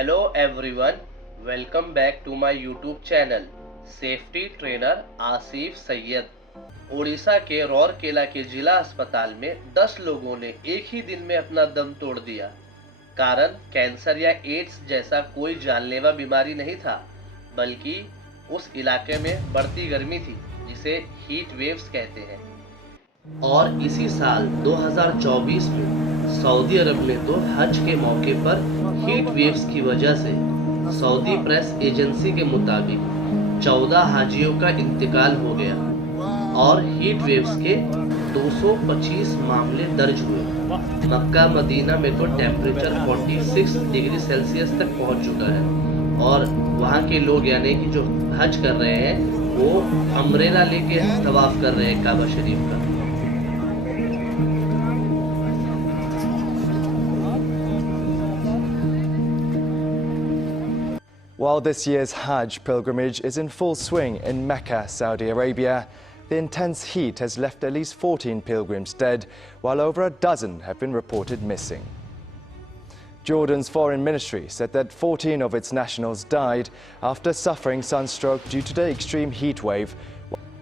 Hello everyone, welcome back to my YouTube channel safety trainer Asif Sayyed. Orissa के रौरकेला के जिला अस्पताल में 10 लोगों ने एक ही दिन में अपना दम तोड़ दिया। कारण कैंसर या एड्स जैसा कोई जानलेवा बीमारी नहीं था, बल्कि उस इलाके में बढ़ती गर्मी थी जिसे हीट वेव्स कहते हैं। और इसी साल 2024 में सऊदी अरब में तो हज के मौके पर हीट वेव्स की वजह से सऊदी प्रेस एजेंसी के मुताबिक 14 हाजियों का इंतकाल हो गया और हीट वेव्स के 225 मामले दर्ज हुए। मक्का मदीना में तो टेम्परेचर 46 डिग्री सेल्सियस तक पहुंच चुका है और वहां के लोग यानी कि जो हज कर रहे हैं वो अम्ब्रेला लेके तवाफ कर रहे हैं काबा शरीफ का। While this year's Hajj pilgrimage is in full swing in Mecca, Saudi Arabia, the intense heat has left at least 14 pilgrims dead, while over a dozen have been reported missing. Jordan's foreign ministry said that 14 of its nationals died after suffering sunstroke due to the extreme heat wave.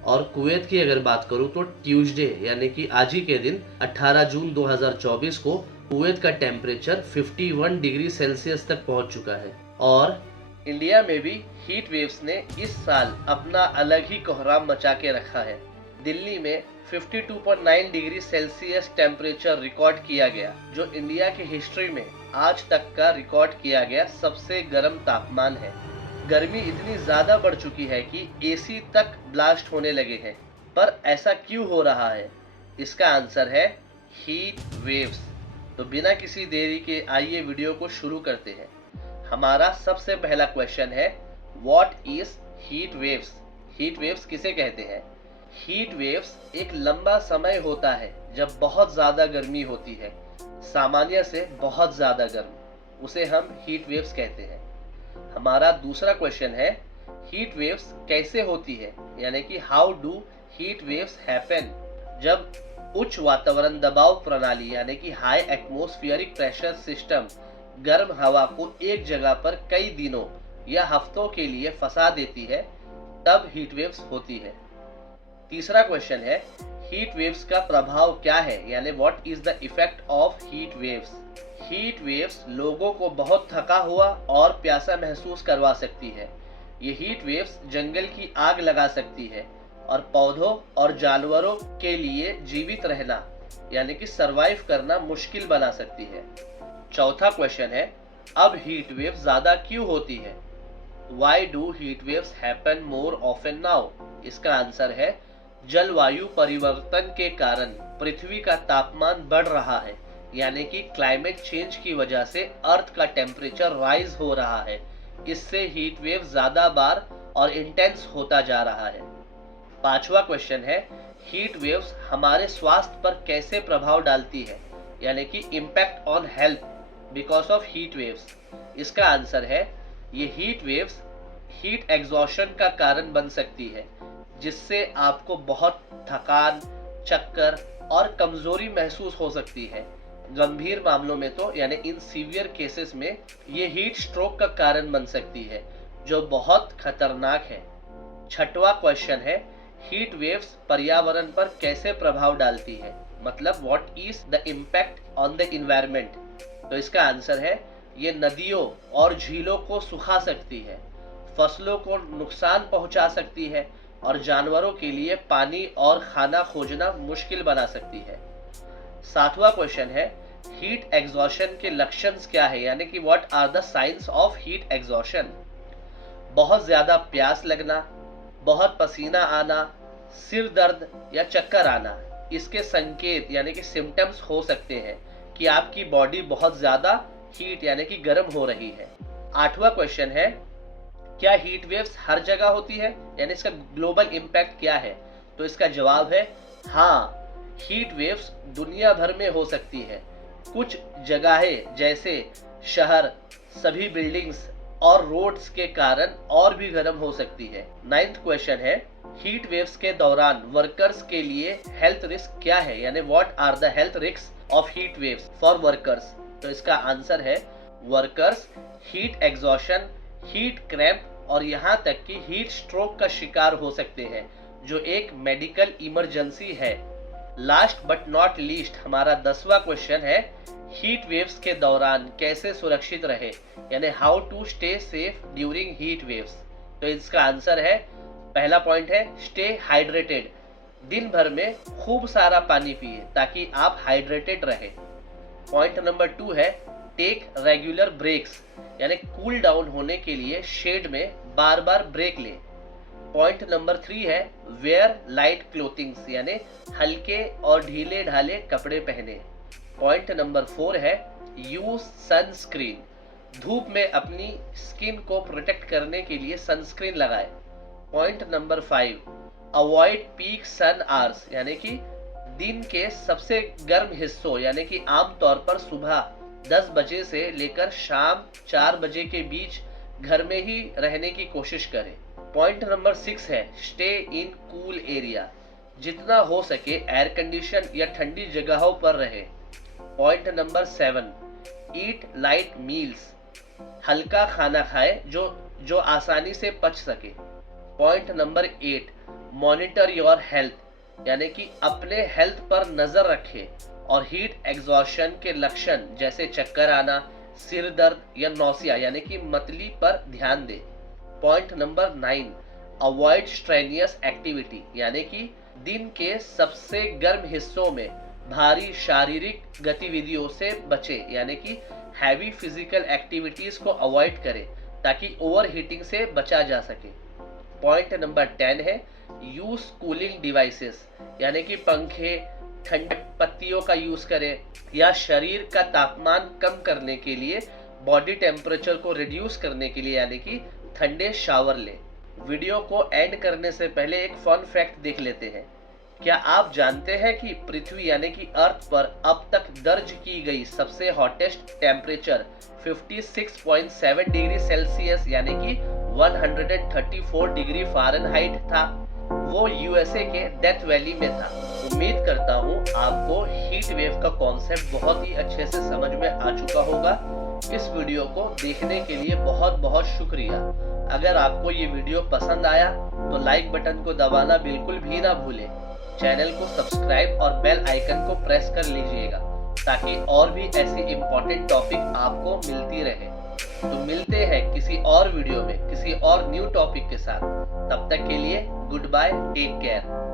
और Kuwait की अगर बात करूं तो Tuesday यानी कि आज ही के दिन 18 जून 2024 को कुवैत का टेम्परेचर 51 डिग्री सेल्सियस तक पहुंच चुका है। और इंडिया में भी हीट वेव्स ने इस साल अपना अलग ही कोहराम मचा के रखा है। दिल्ली में 52.9 डिग्री सेल्सियस टेम्परेचर रिकॉर्ड किया गया, जो इंडिया की हिस्ट्री में आज तक का रिकॉर्ड किया गया सबसे गर्म तापमान है। गर्मी इतनी ज्यादा बढ़ चुकी है कि एसी तक ब्लास्ट होने लगे हैं। पर ऐसा क्यों हो रहा है? इसका आंसर है हीट वेव्स। तो बिना किसी देरी के आइए वीडियो को शुरू करते हैं। हमारा सबसे पहला क्वेश्चन है, what is heat waves? Heat waves किसे कहते हैं? हीट वेव्स एक लंबा समय होता है जब बहुत ज्यादा गर्मी होती है, सामान्य से बहुत ज्यादा गर्म, उसे हम हीट वेव्स कहते हैं। हमारा दूसरा क्वेश्चन है, हीट वेव्स कैसे होती है, यानी कि how do heat waves happen? जब उच्च वातावरण दबाव प्रणाली यानी कि हाई एटमॉस्फेरिक प्रेशर सिस्टम गर्म हवा को एक जगह पर कई दिनों या हफ्तों के लिए फंसा देती है, तब हीट वेव्स होती है। तीसरा क्वेश्चन है, हीट वेव्स का प्रभाव क्या है, यानी what is the effect of heat waves? Heat waves लोगों को बहुत थका हुआ और प्यासा महसूस करवा सकती है। ये हीट वेव्स जंगल की आग लगा सकती है और पौधों और जानवरों के लिए जीवित रहना यानी कि सरवाइव करना मुश्किल बना सकती है। चौथा क्वेश्चन है, अब हीट वेव ज्यादा क्यों होती है? Why do heat waves happen more often now? इसका आंसर है, जलवायु परिवर्तन के कारण पृथ्वी का तापमान बढ़ रहा है, यानी कि क्लाइमेट चेंज की वजह से अर्थ का टेम्परेचर राइज हो रहा है। इससे हीट वेव ज्यादा बार और इंटेंस होता जा रहा है। पांचवा क्वेश्चन है, हीट वेव्स हमारे स्वास्थ्य पर कैसे प्रभाव डालती है, यानी कि impact on health because of heat waves? इसका आंसर है, ये हीट वेव्स हीट एग्जॉशन का कारण बन सकती है, जिससे आपको बहुत थकान, चक्कर और कमजोरी महसूस हो सकती है। गंभीर मामलों में तो यानी इन सीवियर केसेस में ये हीट स्ट्रोक का कारण बन सकती है, जो बहुत खतरनाक है। छठवां क्वेश्चन है, हीट वेव्स पर्यावरण पर कैसे प्रभाव डालती है, मतलब what is the impact on the environment? तो इसका आंसर है, ये नदियों और झीलों को सुखा सकती है, फसलों को नुकसान पहुंचा सकती है और जानवरों के लिए पानी और खाना खोजना मुश्किल बना सकती है। सातवां क्वेश्चन है, हीट एग्जॉशन के लक्षण क्या है, यानी कि what are the science of heat exhaustion? बहुत ज्यादा प्यास लगना, बहुत पसीना आना, सिर दर्द या चक्कर आना, इसके संकेत यानी कि सिम्टम्स हो सकते हैं कि आपकी बॉडी बहुत ज्यादा हीट यानी कि गर्म हो रही है। आठवां क्वेश्चन है, क्या हीट वेव्स हर जगह होती है, यानी इसका ग्लोबल इम्पैक्ट क्या है? तो इसका जवाब है हाँ, हीट वेव्स दुनिया भर में हो सकती है। कुछ जगहें जैसे शहर, सभी बिल्डिंग्स और रोड्स के कारण और भी गर्म हो सकती है। नाइन्थ क्वेश्चन है, हीट वेव्स के दौरान वर्कर्स के लिए हेल्थ रिस्क क्या है, यानी what are the health risk of heat waves for workers? तो इसका आंसर है, workers heat exhaustion, heat cramp और यहाँ तक कि हीट स्ट्रोक का शिकार हो सकते हैं, जो एक मेडिकल इमरजेंसी है। लास्ट बट नॉट लीस्ट हमारा 10वां क्वेश्चन है, हीट वेव्स के दौरान कैसे सुरक्षित रहे, यानी how to stay safe during heat waves. तो इसका आंसर है, पहला पॉइंट है स्टे हाइड्रेटेड, दिन भर में खूब सारा पानी पिए ताकि आप हाइड्रेटेड रहे। पॉइंट नंबर 2 है टेक रेगुलर ब्रेक्स, यानी कूल डाउन होने के लिए शेड में बार बार ब्रेक लें। पॉइंट नंबर 3 है वेयर लाइट क्लोथिंग्स, यानी हल्के और ढीले ढाले कपड़े पहने। पॉइंट नंबर 4 है यूज सनस्क्रीन, धूप में अपनी स्किन को प्रोटेक्ट करने के लिए सनस्क्रीन लगाएं। पॉइंट नंबर 5 अवॉइड पीक सन आवर्स, यानी कि दिन के सबसे गर्म हिस्सों, यानी कि आमतौर पर सुबह 10 बजे से लेकर शाम 4 बजे के बीच घर में ही रहने की कोशिश करें। पॉइंट नंबर 6 है स्टे इन कूल एरिया, जितना हो सके एयर कंडीशन या ठंडी जगहों पर रहे। पॉइंट नंबर 7 ईट लाइट मील्स, हल्का खाना खाए जो आसानी से पच सके। Point number 8 monitor your health, यानी कि अपने हेल्थ पर नजर रखें और हीट एग्जॉशन के लक्षण जैसे चक्कर आना, सिर दर्द या नौसिया यानी कि मतली पर ध्यान दें। Point number 9 avoid strenuous activity, यानी कि दिन के सबसे गर्म हिस्सों में भारी शारीरिक गतिविधियों से बचें, यानी कि हैवी फिजिकल एक्टिविटीज को अवॉइड करें ताकि ओवर हीटिंग से बचा जा सके। पॉइंट नंबर 10 है यूज कूलिंग डिवाइसेस, यानी कि पंखे, ठंडे पत्तियों का यूज करें या शरीर का तापमान कम करने के लिए, बॉडी टेम्परेचर को रिड्यूस करने के लिए, यानी कि ठंडे शावर लें। वीडियो को एंड करने से पहले एक फन फैक्ट देख लेते हैं। क्या आप जानते हैं कि पृथ्वी यानी कि अर्थ पर अब तक दर्ज की गई सबसे हॉटेस्ट टेम्परेचर 56.7 डिग्री सेल्सियस यानी कि 134 डिग्री फ़ारेनहाइट था। वो यूएसए के डेथ वैली में था। उम्मीद करता हूँ आपको हीट वेव का कॉन्सेप्ट बहुत ही अच्छे से समझ में आ चुका होगा। इस वीडियो को देखने के लिए बहुत बहुत शुक्रिया। अगर आपको ये वीडियो पसंद आया तो लाइक बटन को दबाना बिल्कुल भी ना भूलें। चैनल को सब्सक्राइब और बेल आइकन को प्रेस कर लीजिएगा ताकि और भी ऐसी इम्पोर्टेंट टॉपिक आपको मिलती रहे। तो मिलते हैं किसी और वीडियो में किसी और न्यू टॉपिक के साथ। तब तक के लिए गुड बाय, टेक केयर।